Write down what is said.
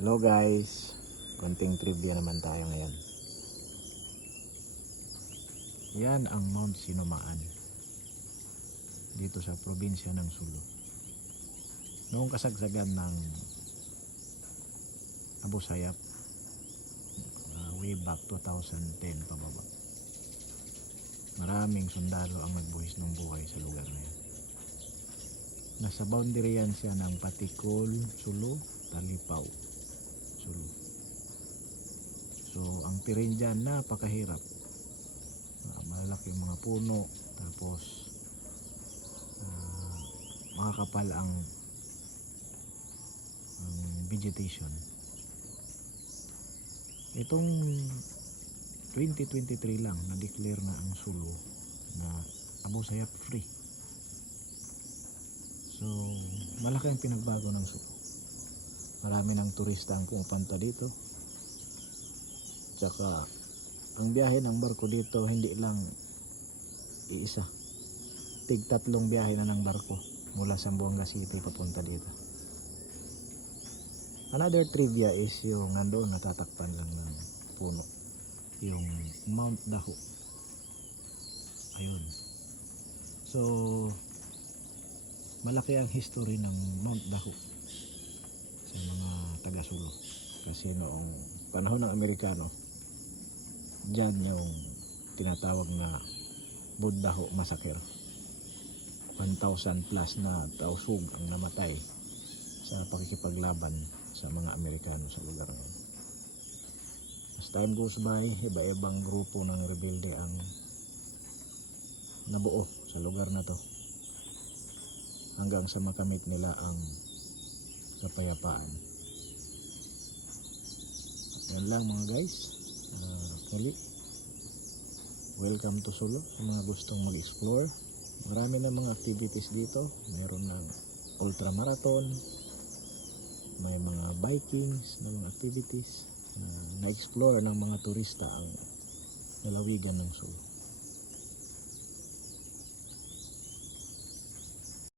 Hello guys, konting trivia naman tayo ngayon. Yan ang Mount Sinumaan dito sa probinsya ng Sulu. Noong kasagsagan ng Abu Sayyaf, way back 2010 pababa, maraming sundalo ang nagbuhis ng buhay sa lugar na yan. Nasa boundary yan siya ng Patikul, Sulu, Talipaw, Sulu. So ang terrain dyan napakahirap, malalaki yung mga puno, tapos makakapal ang vegetation. Itong 2023 lang na-declare na ang Sulu na Abu Sayyaf free. So malaki ang pinagbago ng Sulu. Marami ng turista ang pumupunta dito. Tsaka ang biyahe ng barko dito hindi lang iisa. Tig-tatlong biyahe na ng barko mula Zamboanga City papunta dito. Another trivia is yung nandoon natatakpan lang ng puno, yung Mount Daho. Ayun. So malaki ang history ng Mount Daho sa mga taga-Sulu, kasi noong panahon ng Amerikano, dyan yung tinatawag na Budaho Massacre. 1,000 plus na tausug ang namatay sa pakikipaglaban sa mga Amerikano sa lugar ngayon. As time goes by, iba-ibang grupo ng rebelde ang nabuo sa lugar na to hanggang sa makamit nila ang kapayapaan. Yan lang mga guys. Muli, welcome to Sulu. Sa mga gustong mag-explore, marami na mga activities dito. Mayroon ng ultramarathon, may mga bikings na mga activities na explore ng mga turista ang lalawigan ng Sulu.